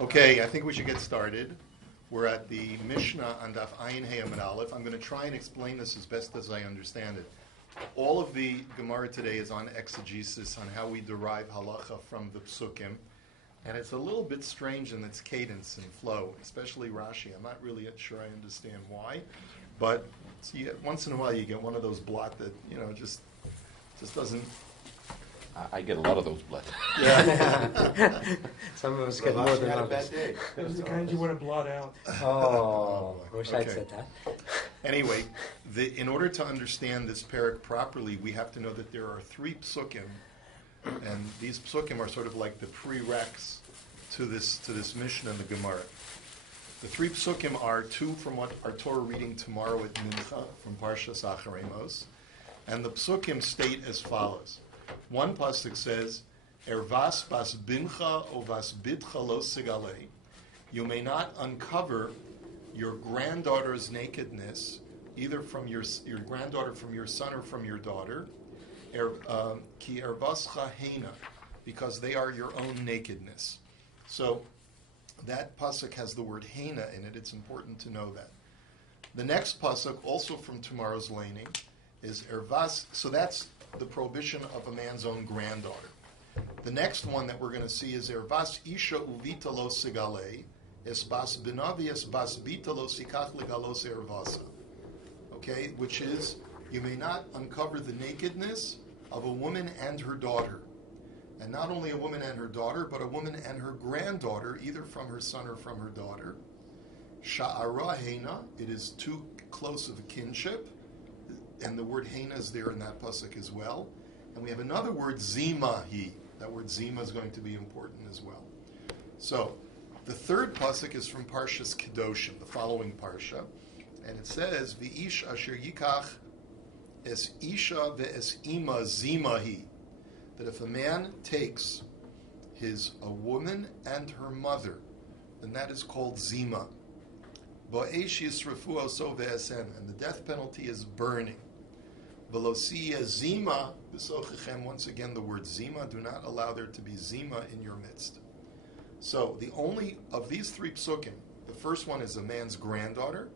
Okay, I think we should get started. We're at the Mishnah on Daf Ayin Hey Amud Aleph. I'm going to try and explain this as best as I understand it. All of the Gemara today is on exegesis, on how we derive halacha from the psukim. And it's a little bit strange in its cadence and flow, especially Rashi. I'm not really sure I understand why. But once in a while you get one of those blot that, just doesn't... I get a lot of those blood. Yeah. Some of us get more than others. Those are the kinds you want to blot out. Oh, I wish I'd said that. Anyway, in order to understand this parak properly, we have to know that there are three psukim, and these psukim are sort of like the prereqs to this Mishnah in the Gemara. The three psukim are two from what our Torah reading tomorrow at Mincha from Parshas Acharemos, and the psukim state as follows. One pasuk says, "Ervas bas bincha o vas bitcha lo sigale." You may not uncover your granddaughter's nakedness, either from your granddaughter from your son or from your daughter. Ki ervascha heina, because they are your own nakedness. So that pasuk has the word heina in it. It's important to know that. The next pasuk, also from tomorrow's laning, is ervas. So that's the prohibition of a man's own granddaughter. The next one that we're going to see is ervas isha uvita lo sigale es bas binavi es bas bita lo sikach legalos ervasa. Okay, which is you may not uncover the nakedness of a woman and her daughter, and not only a woman and her daughter, but a woman and her granddaughter, either from her son or from her daughter. Sha'ara heina, it is too close of a kinship. And the word heina is there in that pasuk as well. And we have another word, zimahi. That word zima is going to be important as well. So, the third pasuk is from Parshas Kedoshim, the following parsha. And it says, V'ish asher yikach es isha ve'es ima zimahi. That if a man takes a woman and her mother, then that is called zima. Bo'esh yisrafu oso ve'esen. And the death penalty is burning. Velosiya zima, once again the word zima, do not allow there to be zima in your midst. So the only of these three psukim, the first one is a man's granddaughter,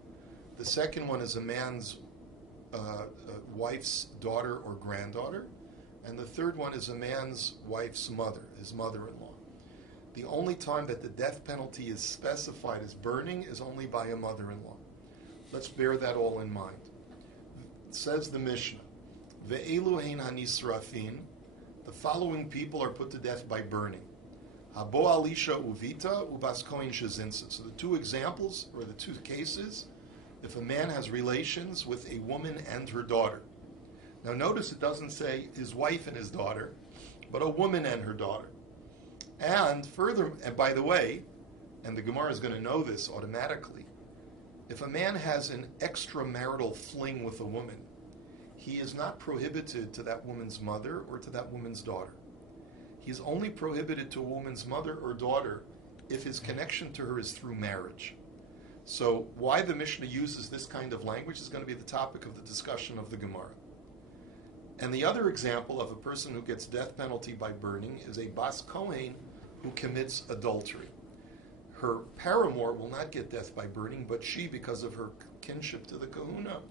the second one is a man's wife's daughter or granddaughter, and the third one is a man's wife's mother, his mother-in-law. The only time that the death penalty is specified as burning is only by a mother-in-law. Let's bear that all in mind. It says the Mishnah, Ve'elu hein hanisrafin, the following people are put to death by burning. Habo alisha uvita ubas kohen shezinsa. So the two examples, or the two cases, if a man has relations with a woman and her daughter. Now notice it doesn't say his wife and his daughter, but a woman and her daughter. And further, and by the way, and the Gemara is going to know this automatically, if a man has an extramarital fling with a woman, he is not prohibited to that woman's mother or to that woman's daughter. He is only prohibited to a woman's mother or daughter if his connection to her is through marriage. So why the Mishnah uses this kind of language is going to be the topic of the discussion of the Gemara. And the other example of a person who gets death penalty by burning is a bas kohen who commits adultery. Her paramour will not get death by burning, but she, because of her kinship to the kahuna,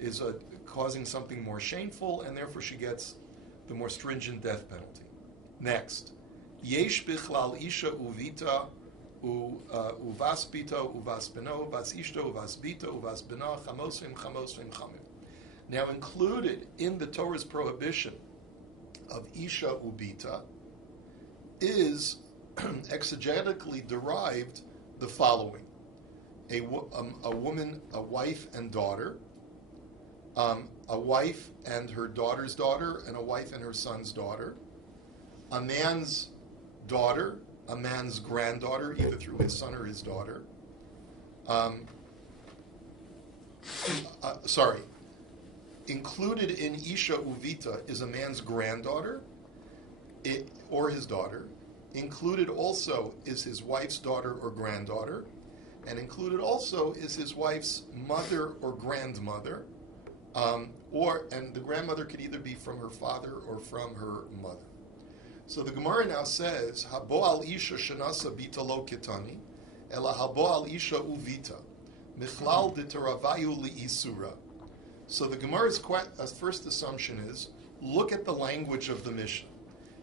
is causing something more shameful, and therefore she gets the more stringent death penalty. Next, yesh bichlal isha uvita uvas bita uvas beno uvas ishto uvas bita uvas bena chamosvim chamim. Now included in the Torah's prohibition of isha ubita is exegetically derived the following: a woman, a wife and daughter, a wife and her daughter's daughter, and a wife and her son's daughter, a man's daughter, a man's granddaughter, either through his son or his daughter. Included in Isha Uvita is a man's granddaughter or his daughter. Included also is his wife's daughter or granddaughter. And included also is his wife's mother or grandmother. And the grandmother could either be from her father or from her mother. So the Gemara now says, Habo al isha shenasa bita lo kitani, ela habo al isha uvita, michlal ditaravayu li'isura. So the Gemara's first assumption is, look at the language of the Mishnah.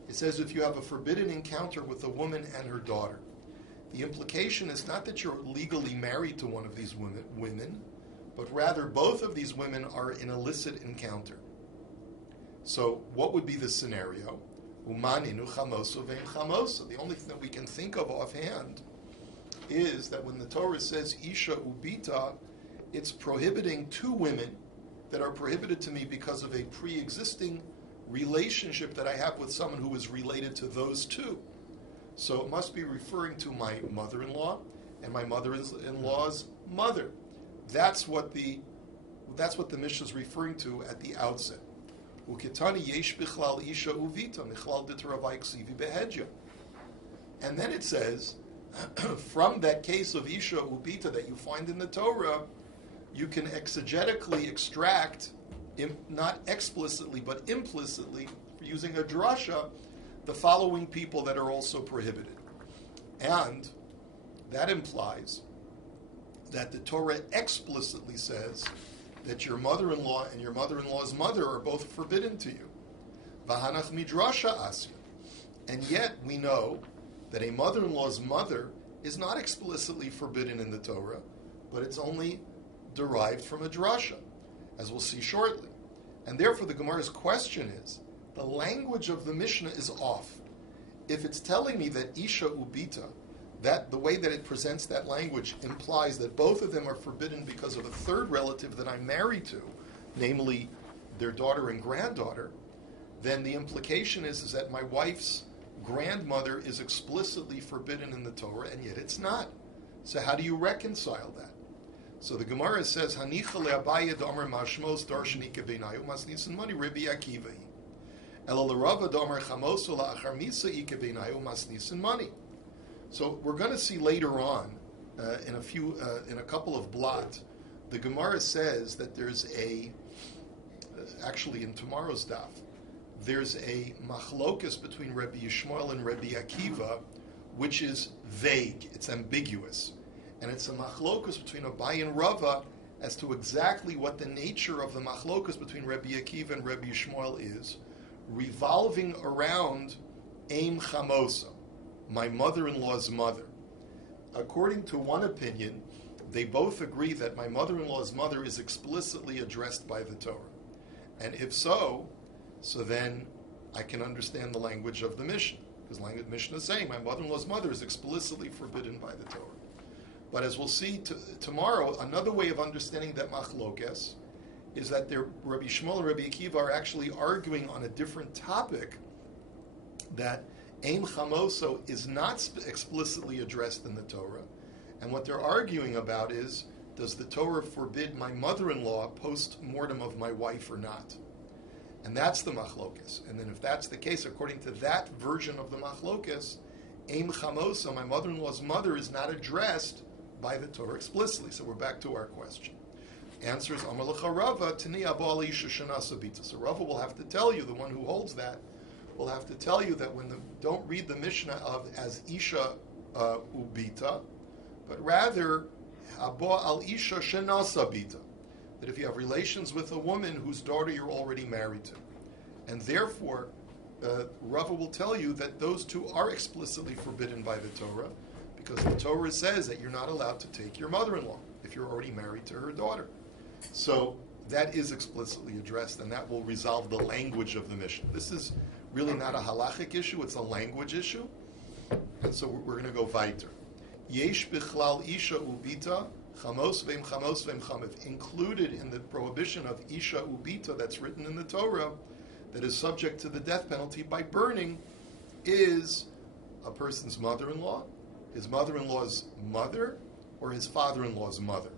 It says if you have a forbidden encounter with a woman and her daughter, the implication is not that you're legally married to one of these women, but rather both of these women are in illicit encounter. So what would be the scenario? Umaninu chamoso ve'im chamoso. The only thing that we can think of offhand is that when the Torah says isha ubita, it's prohibiting two women that are prohibited to me because of a pre-existing relationship that I have with someone who is related to those two. So it must be referring to my mother-in-law and my mother-in-law's mother. That's what the Mishnah is referring to at the outset. And then it says, from that case of Isha Ubita that you find in the Torah, you can exegetically extract, not explicitly but implicitly, using a drasha, the following people that are also prohibited. And that implies that the Torah explicitly says that your mother-in-law and your mother-in-law's mother are both forbidden to you. Vahanach midrasha asya. And yet we know that a mother-in-law's mother is not explicitly forbidden in the Torah, but it's only derived from a drasha, as we'll see shortly. And therefore the Gemara's question is, the language of the Mishnah is off. If it's telling me that Isha Ubita, that the way that it presents that language implies that both of them are forbidden because of a third relative that I'm married to, namely their daughter and granddaughter, then the implication is that my wife's grandmother is explicitly forbidden in the Torah, and yet it's not. So how do you reconcile that? So the Gemara says, Hanicha le'abaya d'omer mashmos darshani kebeinayu masnisin mani Rabbi Akiva. Ela l'rava d'omer chamoso la'achar misa kebeinayu masnisin mani. So we're going to see later on, in a couple of blot, the Gemara says that there's actually in tomorrow's daf, there's a machlokus between Rabbi Yishmael and Rabbi Akiva, which is vague, it's ambiguous. And it's a machlokus between Abai and Rava as to exactly what the nature of the machlokus between Rabbi Akiva and Rabbi Yishmael is, revolving around Eim Chamosa, my mother-in-law's mother. According to one opinion, they both agree that my mother-in-law's mother is explicitly addressed by the Torah. And if so then I can understand the language of the Mishnah, because the Mishnah is saying my mother-in-law's mother is explicitly forbidden by the Torah. But as we'll see tomorrow, another way of understanding that machlokes is that Rabbi Shmuel and Rabbi Akiva are actually arguing on a different topic, that Eim Chamoso is not explicitly addressed in the Torah. And what they're arguing about is, does the Torah forbid my mother-in-law post-mortem of my wife or not? And that's the machlokes. And then if that's the case, according to that version of the machlokes, Eim Chamoso, my mother-in-law's mother, is not addressed by the Torah explicitly. So we're back to our question. Answer is Amar Lecha Rava, Tani Abal Isha Shanasa Bita. So Rava will have to tell you, the one who holds that, will have to tell you that don't read the Mishnah as Isha Ubita, but rather Abo al Isha Shanasa Bita. That if you have relations with a woman whose daughter you're already married to, and therefore Rava will tell you that those two are explicitly forbidden by the Torah, because the Torah says that you're not allowed to take your mother-in-law if you're already married to her daughter. So that is explicitly addressed, and that will resolve the language of the Mishnah. This is really not a halachic issue, it's a language issue. And so we're going to go weiter. Yesh bichlal isha ubita, chamos ve'im chamev. Included in the prohibition of isha ubita that's written in the Torah, that is subject to the death penalty by burning, is a person's mother-in-law, his mother-in-law's mother, or his father-in-law's mother.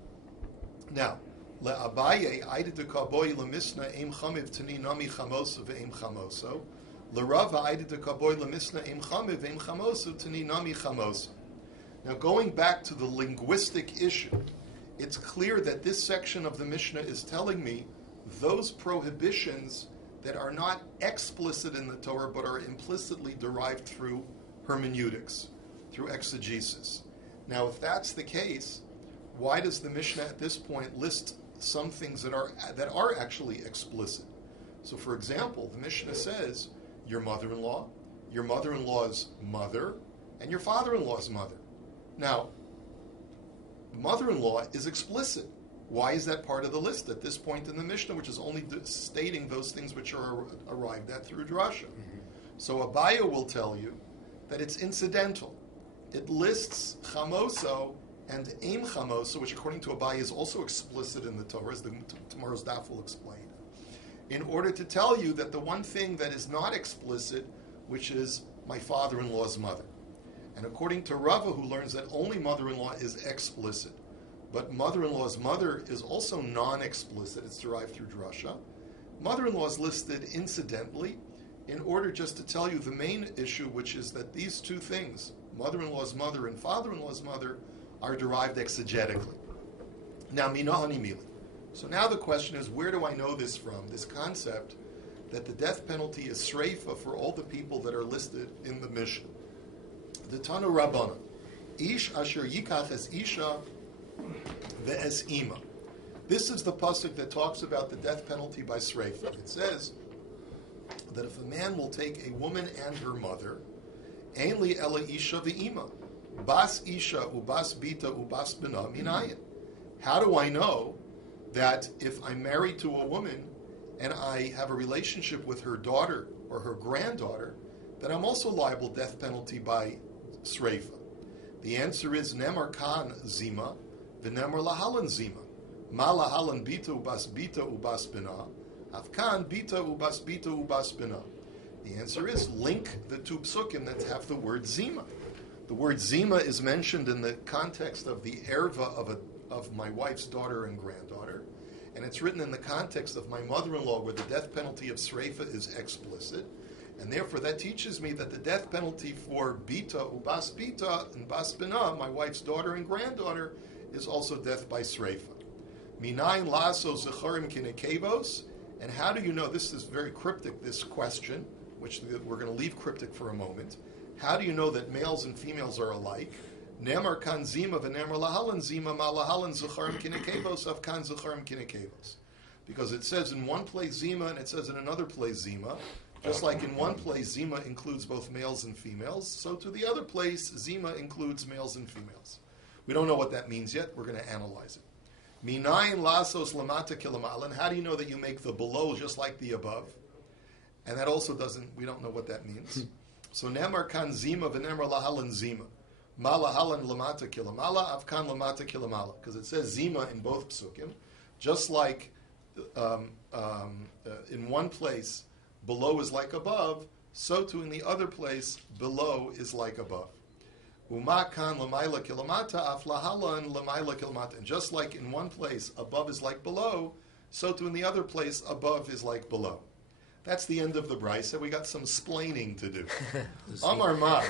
Now, le'abaye aidid kaboy lemisna eim chamev tani nami chamoso ve'eim chamoso. L'Rava aidid kaboy lemisna eim chamev ve'eim chamoso tani nami chamoso. Now, going back to the linguistic issue, it's clear that this section of the Mishnah is telling me those prohibitions that are not explicit in the Torah but are implicitly derived through hermeneutics, through exegesis. Now, if that's the case, why does the Mishnah at this point list some things that are actually explicit? So, for example, the Mishnah says your mother-in-law, your mother-in-law's mother, and your father-in-law's mother. Now, mother-in-law is explicit. Why is that part of the list at this point in the Mishnah, which is only stating those things which are arrived at through drasha? So Abaya will tell you that it's incidental. It lists chamoso and aim chamoso, which according to Abaya is also explicit in the Torah, as tomorrow's daf will explain, in order to tell you that the one thing that is not explicit, which is my father-in-law's mother. And according to Rava, who learns that only mother-in-law is explicit, but mother-in-law's mother is also non-explicit, it's derived through drasha, mother-in-law is listed incidentally in order just to tell you the main issue, which is that these two things, mother-in-law's mother and father-in-law's mother, are derived exegetically. Now, mina ani mili. So now the question is, where do I know this from? This concept that the death penalty is sreifa for all the people that are listed in the Mishnah. The Tanu Rabbana, Ish asher yikach es isha ve'es ima. This is the pasuk that talks about the death penalty by sreifa. It says that if a man will take a woman and her mother, ein li ela isha ve'ima, bas isha ubas bita ubas bina minayin. How do I know that if I'm married to a woman and I have a relationship with her daughter or her granddaughter, that I'm also liable death penalty by sreifa? The answer is nemar kan zima v'nemar lahalan zima. Ma lahalan bita ubas bina, afkan bita ubas bina. The answer is link the two psukim that have the word zima. The word zima is mentioned in the context of the erva of my wife's daughter and granddaughter, and it's written in the context of my mother-in-law, where the death penalty of sreifa is explicit, and therefore that teaches me that the death penalty for bita and bas bina, my wife's daughter and granddaughter, is also death by sreifa. Minayin laso zecharim kinekevos, and how do you know? This is very cryptic, this question, which we're going to leave cryptic for a moment. How do you know that males and females are alike? Nemar kan zima v'nemar lahalan zima ma lahalan zecharim kinekevos av kan zecharim kinekevos. Because it says in one place zima and it says in another place zima. Just like in one place zima includes both males and females, so to the other place zima includes males and females. We don't know what that means yet. We're going to analyze it. Minayin lasos lamata kilamalan. How do you know that you make the below just like the above? And that also we don't know what that means. So nemar kan zima v'nemar lahalan zima. Ma lahalan lamata kilamala, avkan lamata kilamala. Because it says zima in both psukim. Just like in one place below is like above, so too in the other place below is like above. Uma kan lamayla kilamata, af lahalan lamayla kilamata. And just like in one place above is like below, so too in the other place above is like below. That's the end of the brisa. We got some splaining to do. Amar ma,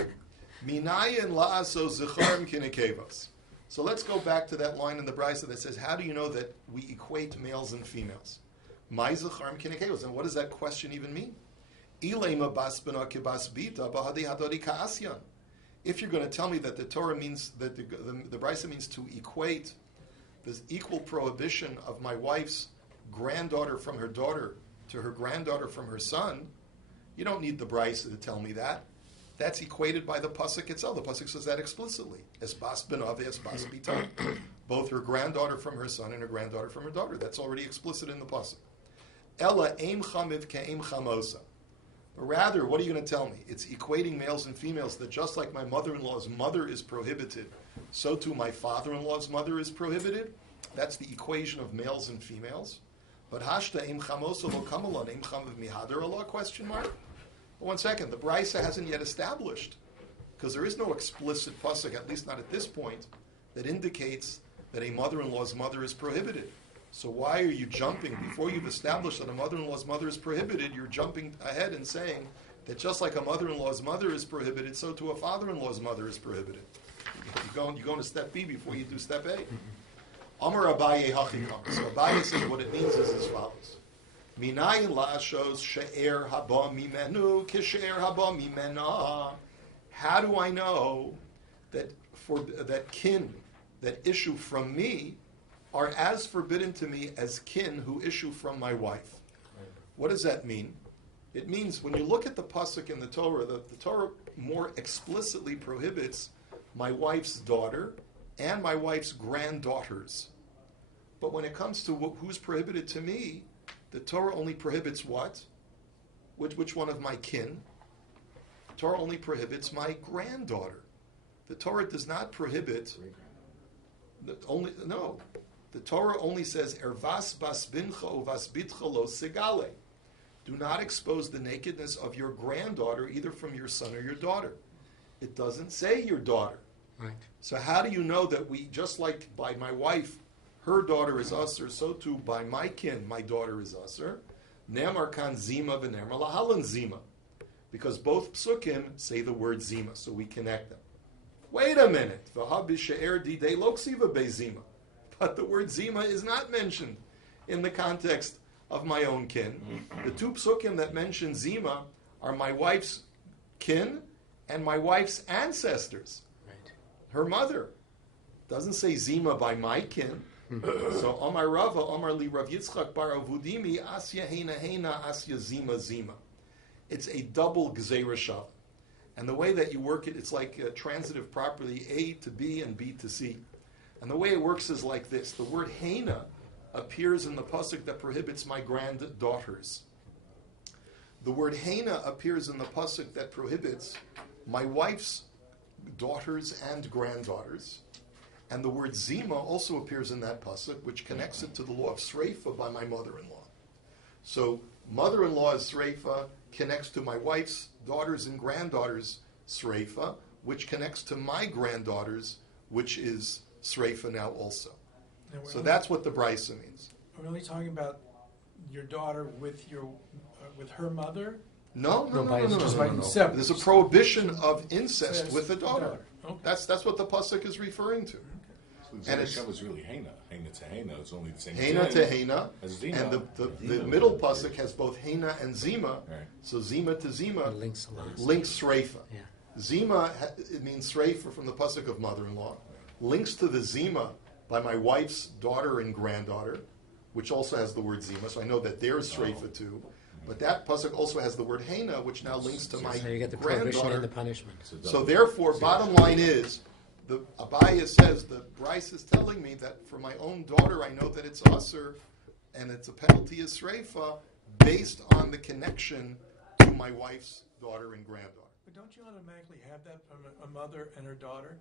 minayin la'aso zecharim kinekevos. So let's go back to that line in the brisa that says, how do you know that we equate males and females? My zecharim kinekevos. And what does that question even mean? Ilema bas bina kibas bita bahadi hadori ka'asyan. If you're going to tell me that the Torah means, that the brisa means to equate this equal prohibition of my wife's granddaughter from her daughter to her granddaughter from her son, you don't need the brisa to tell me that. That's equated by the pasuk itself. The pasuk says that explicitly. Es bas b'nav, es bas bita. Both her granddaughter from her son and her granddaughter from her daughter. That's already explicit in the pasuk. Ella aim chamiv ke'aim chamosa. But rather, what are you going to tell me? It's equating males and females, that just like my mother-in-law's mother is prohibited, so too my father-in-law's mother is prohibited. That's the equation of males and females. But hashta im chamosa lo kamalon im chamiv mihader Allah, question mark? Well, one second, the brisa hasn't yet established, because there is no explicit pasuk, at least not at this point, that indicates that a mother-in-law's mother is prohibited. So why are you jumping, before you've established that a mother-in-law's mother is prohibited, you're jumping ahead and saying that just like a mother-in-law's mother is prohibited, so too a father-in-law's mother is prohibited. You're going to step B before you do step A. Amar Abaye hachikam. So Abaye says what it means is as follows. Minayin la'ashos she'er haba mimenu kishe'er haba mimena. How do I know that that kin that issue from me are as forbidden to me as kin who issue from my wife? What does that mean? It means when you look at the pasuk in the Torah, the Torah more explicitly prohibits my wife's daughter and my wife's granddaughters. But when it comes to who's prohibited to me, the Torah only prohibits what? Which one of my kin? The Torah only prohibits my granddaughter. The Torah does not prohibit. The Torah only says ervas bas bincha uvas bitcha lo sigale. Do not expose the nakedness of your granddaughter either from your son or your daughter. It doesn't say your daughter. Right. So how do you know that we, just like by my wife, her daughter is usher, so too by my kin, my daughter is usher. Nemar kan zima v'nemar lahalan zima. Because both psukim say the word zima, so we connect them. Wait a minute. V'habi she'er didei lo ksiva be'zima. But the word zima is not mentioned in the context of my own kin. The two psukim that mention zima are my wife's kin and my wife's ancestors. Right. Her mother. Doesn't say zima by my kin. So Omar Rava, Omar li Rav Yitzchak bar Avudimi, Asya Heina Heina, Asya Zima Zima. It's a double gzeira shav. And the way that you work it, it's like transitive properly, A to B and B to C. And the way it works is like this. The word Heina appears in the pasuk that prohibits my granddaughters. The word Heina appears in the pasuk that prohibits my wife's daughters and granddaughters. And the word Zima also appears in that pasuk, which connects it to the law of Sreifa by my mother-in-law. So mother-in-law is Sreifa, connects to my wife's daughters and granddaughters Sreifa, which connects to my granddaughters, which is Sreifa now also. So that's what the brisa means. Are we only talking about your daughter with her mother? No. Separate. There's a prohibition of incest with a daughter. Okay. That's what the pasuk is referring to. And it was really Haina. Haina to Haina. It's only the same. Haina to Haina. As Zima. And the middle pasuk has both Haina and Zima. Right. So Zima to Zima Links Sreifa. Yeah. Zima, it means Sreifa from the pasuk of mother-in-law. Links to the Zima by my wife's daughter and granddaughter, which also has the word Zima. So I know that there's Sreifa too. But that pasuk also has the word Haina, which now links to my So you get the prohibition granddaughter. and the punishment. So therefore, bottom line is, the Abaya says, the Bryce is telling me that for my own daughter, I know that it's usher, and it's a penalty of Sreifa, based on the connection to my wife's daughter and granddaughter. But don't you automatically have that from a mother and her daughter?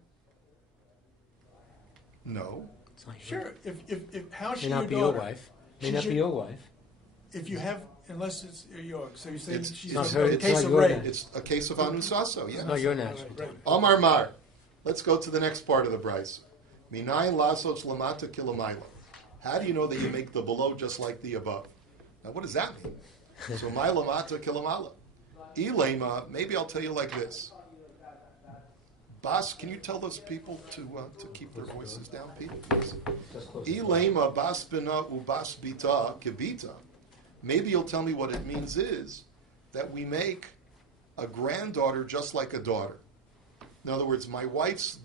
No. It's not Sure. If how May should not your be daughter? your wife. May She not should- be your wife. If you have, unless it's your, so you say It's- she's it's- a it's case not of your rape. dad. It's a case of anusaso, yes. It's not your natural. Right. Amar Mar. Let's go to the next part of the Bryce. Minayin lasos lamata kilamayla. How do you know that you make the below just like the above? Now, what does that mean? So, my lamata kilamala. Ilema, maybe I'll tell you like this. Bas, can you tell those people to keep their voices down, Pete? Ilema bas bina ubas bita kibita. Maybe you'll tell me what it means is that we make a granddaughter just like a daughter. In other words, my wife's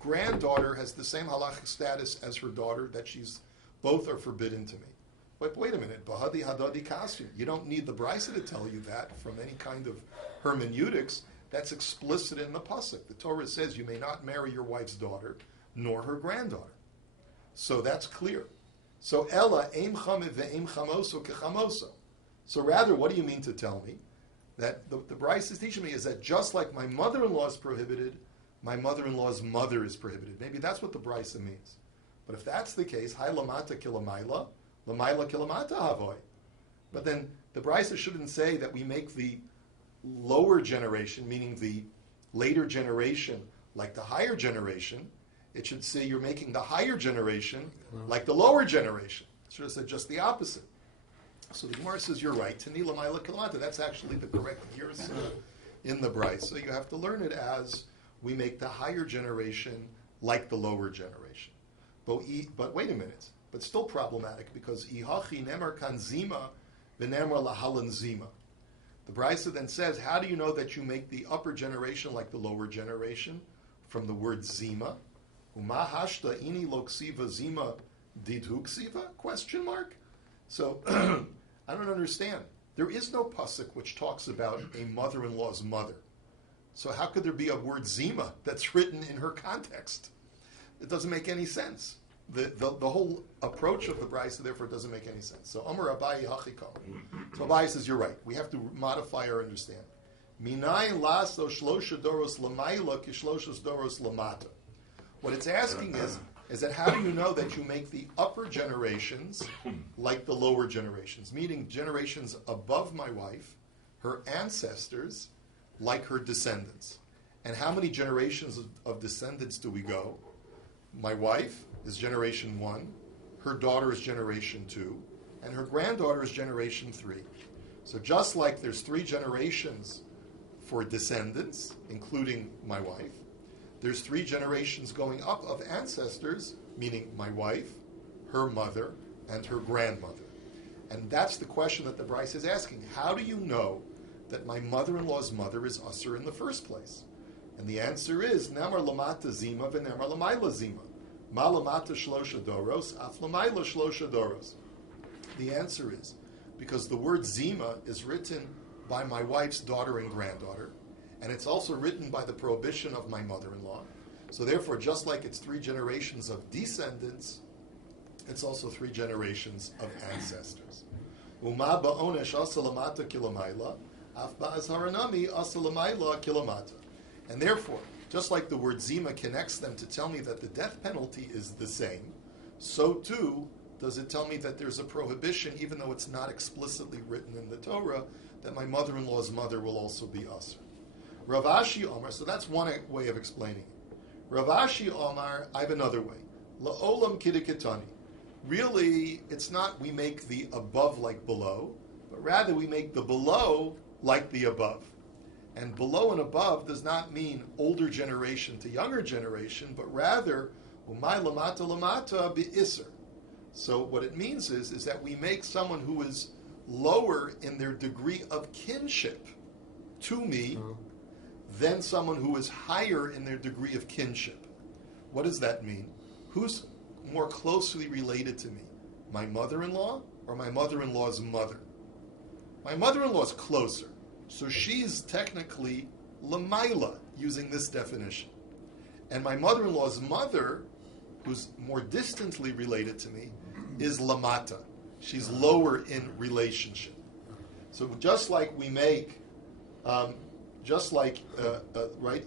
granddaughter has the same halachic status as her daughter, that both are forbidden to me. But wait a minute, bahadi hadadi kasir. You don't need the brisa to tell you that from any kind of hermeneutics. That's explicit in the pasuk. The Torah says you may not marry your wife's daughter nor her granddaughter. So that's clear. So ella aim chamev ve'aim chamoso kechamoso. So rather, what do you mean to tell me? That the Bryce is teaching me is that just like my mother-in-law is prohibited, my mother-in-law's mother is prohibited. Maybe that's what the Bryce means. But if that's the case, hai lamata kilamayla, lamayla kilamata havoy. But then the Bryce shouldn't say that we make the lower generation, meaning the later generation, like the higher generation. It should say you're making the higher generation like the lower generation. It should have said just the opposite. So the Gemara says you're right. Tani lamayla kilamata. That's actually the correct years in the Bryce. So you have to learn it as we make the higher generation like the lower generation. But wait a minute. But still problematic because ihachi nemar kan zima v'nemar lahalan zima. The Brisa then says, how do you know that you make the upper generation like the lower generation? From the word zima. Uma hashta ini lo ksiva zima didhu ksiva? Question mark. So, I don't understand. There is no pasuk which talks about a mother-in-law's mother. So how could there be a word zima that's written in her context? It doesn't make any sense. The whole approach of the Brisa, therefore, doesn't make any sense. So, Amar Abayi Hachiko. So Abayi says, you're right. We have to modify our understanding. Minay laso shlosha doros lamayla kishlosha doros lamata. What it's asking is that how do you know that you make the upper generations like the lower generations, meaning generations above my wife, her ancestors, like her descendants? And how many generations of descendants do we go? My wife is generation 1, her daughter is generation 2, and her granddaughter is generation 3. So just like there's 3 generations for descendants, including my wife, there's 3 generations going up of ancestors, meaning my wife, her mother, and her grandmother. And that's the question that the Brisa is asking. How do you know that my mother-in-law's mother is usher in the first place? And the answer is, Namar lamata zima v'nemar lamayla zima. Ma lamata shlosha doros, af lamayla shlosha doros. The answer is, because the word zima is written by my wife's daughter and granddaughter, and it's also written by the prohibition of my mother-in-law. So therefore, just like it's 3 generations of descendants, it's also 3 generations of ancestors. Uma ba'onesh asa lamata kilamayla, af ba'azharanami asa lamayla kilamata. And therefore, just like the word zima connects them to tell me that the death penalty is the same, so too does it tell me that there's a prohibition, even though it's not explicitly written in the Torah, that my mother-in-law's mother will also be usher. Rav Ashi Omar, so that's one way of explaining it. Rav Ashi Omar, I have another way. La'olam kidikatani. Really, it's not we make the above like below, but rather we make the below like the above. And below and above does not mean older generation to younger generation, but rather umay lamata lamata bi'isr. So what it means is that we make someone who is lower in their degree of kinship to me than someone who is higher in their degree of kinship. What does that mean? Who's more closely related to me? My mother-in-law or my mother-in-law's mother? My mother-in-law is closer. So she's technically Lamaila, using this definition. And my mother-in-law's mother, who's more distantly related to me, is Lamata. She's lower in relationship. So just like we make, right,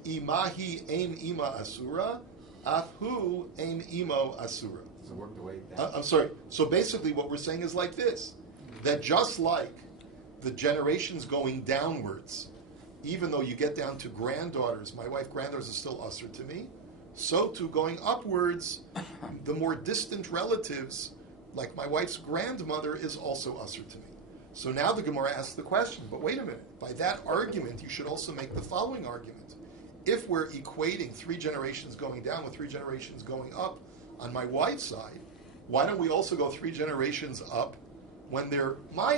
Imahi aim ima asura, afhu aim imo asura. Does it work the way that? I'm sorry. So basically what we're saying is like this, that just like the generations going downwards, even though you get down to granddaughters, my wife granddaughters are still usher to me, so too going upwards, the more distant relatives, like my wife's grandmother, is also usher to me. So now the Gemara asks the question, but wait a minute, by that argument you should also make the following argument. If we're equating 3 generations going down with 3 generations going up on my wife's side, why don't we also go 3 generations up when they're my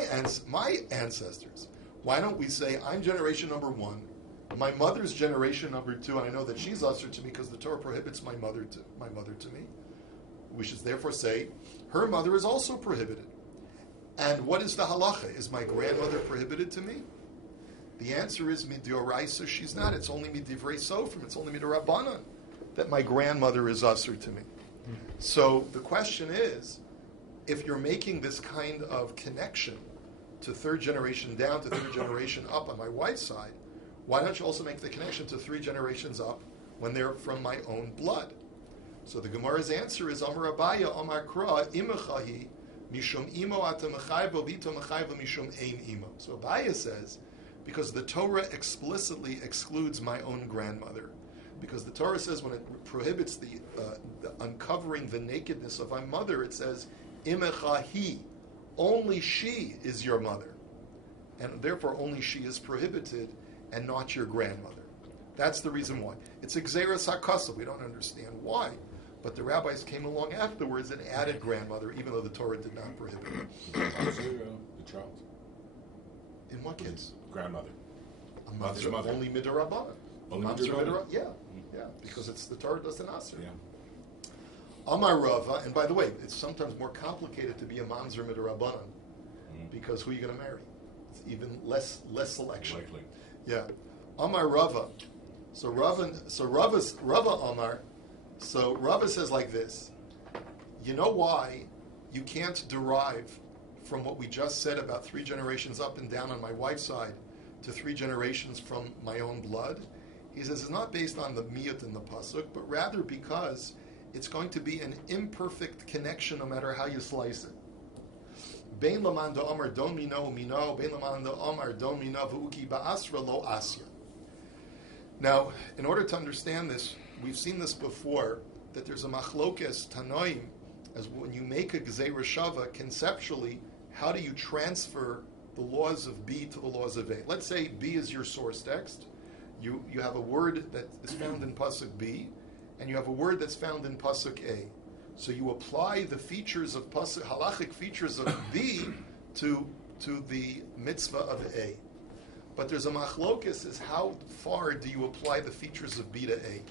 ancestors? Why don't we say, I'm generation number 1, my mother's generation number 2, and I know that she's usher to me because the Torah prohibits my mother to me. We should therefore say, her mother is also prohibited. And what is the halacha? Is my grandmother prohibited to me? The answer is midioraisa, she's not. It's only midivrei sofrim, it's only midorabanan that my grandmother is usher to me. So the question is, if you're making this kind of connection to 3rd generation down to 3rd generation up on my wife's side, why don't you also make the connection to 3 generations up when they're from my own blood? So the Gemara's answer is Amar Abaya Amar Kra Imachahi Mishum Imo Atamachayvo Vito Machayvo Mishum Aim Imo. So Abaya says, because the Torah explicitly excludes my own grandmother, because the Torah says when it prohibits the uncovering the nakedness of my mother, it says Imachahi, only she is your mother, and therefore only she is prohibited and not your grandmother. That's the reason why. It's Xeris HaKasa. We don't understand why. But the rabbis came along afterwards and added grandmother, even though the Torah did not prohibit it. The child. In what case? Grandmother. A Mother's mamzer, mother. only midrabanan. Only Mamzer midrabanan? yeah, because it's the Torah does the Nasr. Yeah. Amar Rava, and by the way, it's sometimes more complicated to be a mamzer midrabanan because who are you going to marry? It's even less selection. Likely. Yeah. Amar Rava. So Rava Amar. So Rava says like this. You know why you can't derive from what we just said about 3 generations up and down on my wife's side to 3 generations from my own blood? He says it's not based on the miyut in the pasuk, but rather because it's going to be an imperfect connection no matter how you slice it. Bein laman da Amar don mino mino, bein laman da Amar don mino v'uki ba'asra lo asya. Now, in order to understand this, we've seen this before, that there's a machlokes tanoim, as when you make a gzeira shava, conceptually, how do you transfer the laws of B to the laws of A? Let's say B is your source text. You have a word that is found in pasuk B, and you have a word that's found in pasuk A. So you apply the features of pasuk, halachic features of B to the mitzvah of A. But there's a machlokes, is how far do you apply the features of B to A?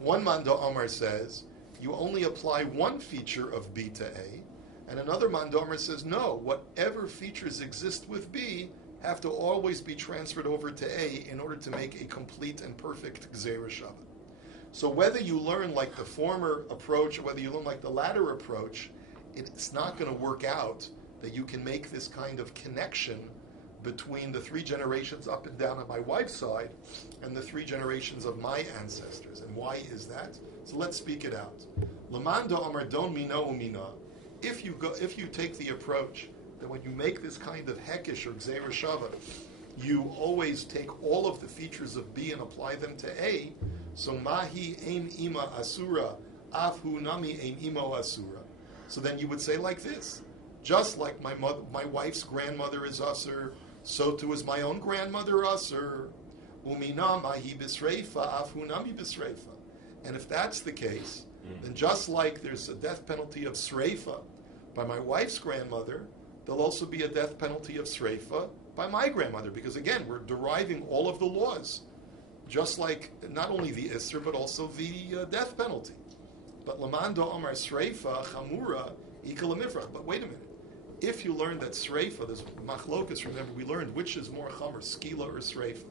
One Manda Omar says, you only apply one feature of B to A, and another Manda Omar says, no, whatever features exist with B have to always be transferred over to A in order to make a complete and perfect Gzeira Shava. So whether you learn like the former approach or whether you learn like the latter approach, it's not going to work out that you can make this kind of connection between the 3 generations up and down on my wife's side and the 3 generations of my ancestors. And why is that? So let's speak it out. Lamanda Amar Don Mino Umina. If you take the approach that when you make this kind of hekish or gzeira shava, you always take all of the features of B and apply them to A. So mahi ein ima asura, afhu nami ein imo asura. So then you would say like this: just like my wife's grandmother is asur, so too is my own grandmother asur. Umina mahi bisreifa, afhu nami bisreifa. And if that's the case, then just like there's a death penalty of sreifa by my wife's grandmother, there'll also be a death penalty of sreifa by my grandmother, because again, we're deriving all of the laws, just like not only the isser, but also the death penalty. But lamanda omar sreifa chamura ikal mifrach. But wait a minute. If you learn that sreifa, there's machlokas, remember we learned which is more chamer, skila or sreifa.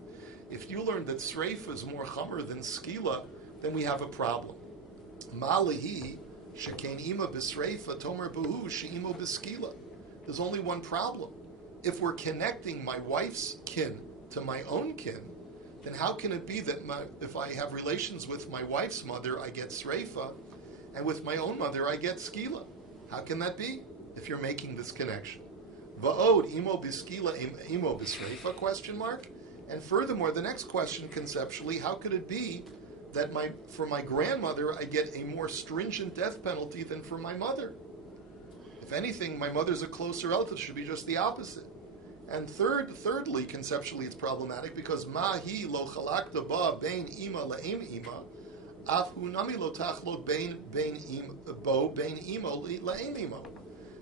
If you learn that sreifa is more chamer than skila, then we have a problem. Malihi shekain ima b'sreifa tomer behu she'imo b'skila. There's only one problem. If we're connecting my wife's kin to my own kin, then how can it be that if I have relations with my wife's mother, I get sreifa, and with my own mother, I get skila? How can that be if you're making this connection? Va'od imo b'skila imo b'sreifa, question mark? And furthermore, the next question conceptually, how could it be that for my grandmother, I get a more stringent death penalty than for my mother? If anything, my mother's a closer relative, should be just the opposite. And thirdly, conceptually, it's problematic because mahi lo chalakta ba bein ima laim ima, afu nami lo tachlok bein ima laim ima.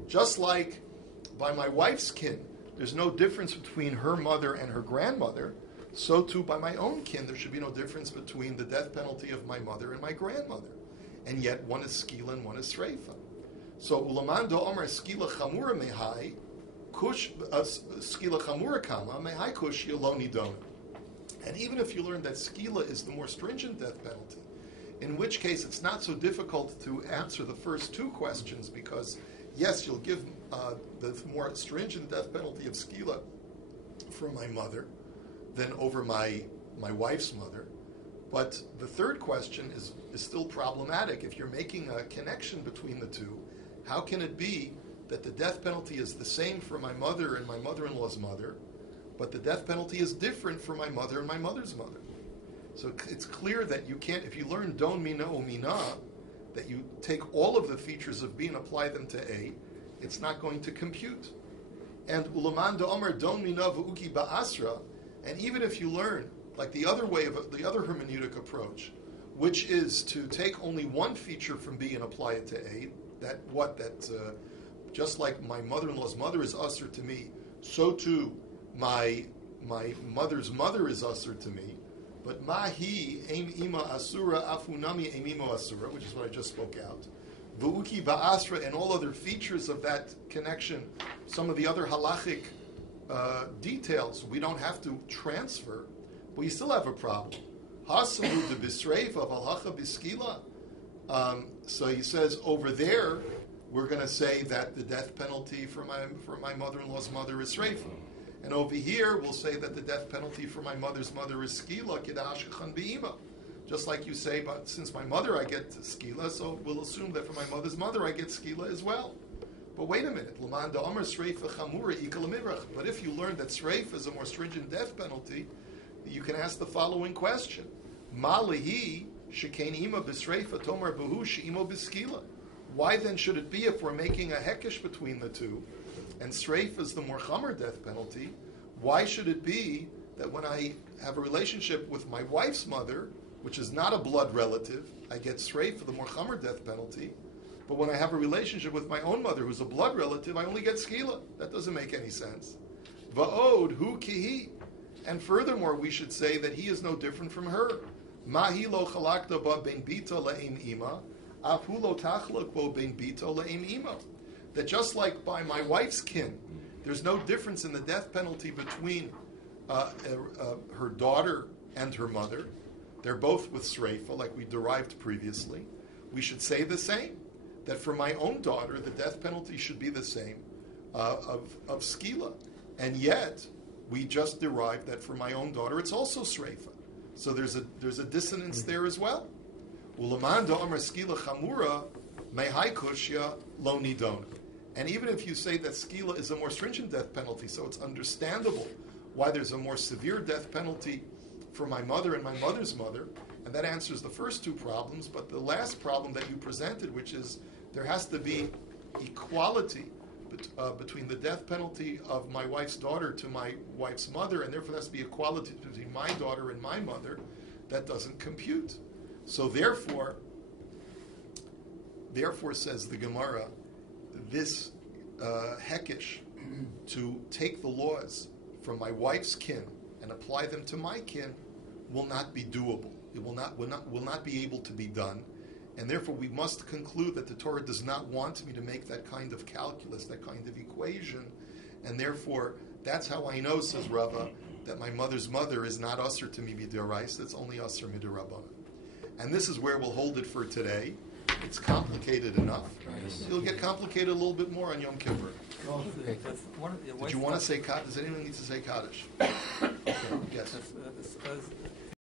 Just like by my wife's kin, there's no difference between her mother and her grandmother, so too by my own kin, there should be no difference between the death penalty of my mother and my grandmother. And yet, one is skila and one is sreifa. So, ulamando omar skila chamura mehai, kush skila chamura kama mehai kush yoloni don. And even if you learn that skila is the more stringent death penalty, in which case it's not so difficult to answer the first 2 questions, because yes, you'll give the more stringent death penalty of skila for my mother than over my wife's mother. But the third question is still problematic. If you're making a connection between the two, how can it be that the death penalty is the same for my mother and my mother-in-law's mother, but the death penalty is different for my mother and my mother's mother? So it's clear that you can't, if you learn don mina o mina, that you take all of the features of B and apply them to A, it's not going to compute. And ulaman da omar don mina v'uki ba'asra, and even if you learn, like the other way of the other hermeneutic approach, which is to take only one feature from B and apply it to A, just like my mother-in-law's mother is usher to me, so too my mother's mother is usher to me, but mahi aim ima asura afunami aim ima asura, which is what I just spoke out. Vu'uki ba'asra, and all other features of that connection, some of the other halachic details we don't have to transfer, but you still have a problem. Hasamu de bisreif of halacha biskila. So he says over there, we're going to say that the death penalty for my mother-in-law's mother is sreifa. And over here, we'll say that the death penalty for my mother's mother is skila, kidashachan be'ima. Just like you say, but since my mother I get skila, so we'll assume that for my mother's mother I get skila as well. But wait a minute, Laman da'amar sreifa chamura ikal mivrach. But if you learn that sreifa is a more stringent death penalty, you can ask the following question: Malihi shekain ima b'sreifa tomar behu she'imo b'skila. Why then should it be, if we're making a hekesh between the two, and sreifa is the more chamer death penalty, why should it be that when I have a relationship with my wife's mother, which is not a blood relative, I get sreifa, the more chamer death penalty, but when I have a relationship with my own mother, who's a blood relative, I only get skila? That doesn't make any sense. Va'od hu kihi. And furthermore, we should say that he is no different from her. Mahi lo chalakta ba ben bita la'im ima, afu lo tachlak bo ben bita la'im ima. That just like by my wife's kin, there's no difference in the death penalty between her daughter and her mother. They're both with sreifa, like we derived previously. We should say the same, that for my own daughter, the death penalty should be the same of skila. And yet, we just derived that for my own daughter, it's also sreifa. So there's a dissonance there as well. Ulamanda amar skila chamura mehai kushya lo nidon. And even if you say that skila is a more stringent death penalty, so it's understandable why there's a more severe death penalty for my mother and my mother's mother, and that answers the first two problems. But the last problem that you presented, which is there has to be equality between the death penalty of my wife's daughter to my wife's mother, and therefore there has to be equality between my daughter and my mother, that doesn't compute. So therefore says the Gemara, this hekesh to take the laws from my wife's kin and apply them to my kin will not be doable. It will not be able to be done. And therefore we must conclude that the Torah does not want me to make that kind of calculus, that kind of equation. And therefore, that's how I know, says Rabbi, that my mother's mother is not usher to me midorais, it's only usher midorabbanan. And this is where we'll hold it for today. It's complicated enough. It'll get complicated a little bit more on Yom Kippur. Did you want to say Kaddish? Does anyone need to say Kaddish? Okay. Yes.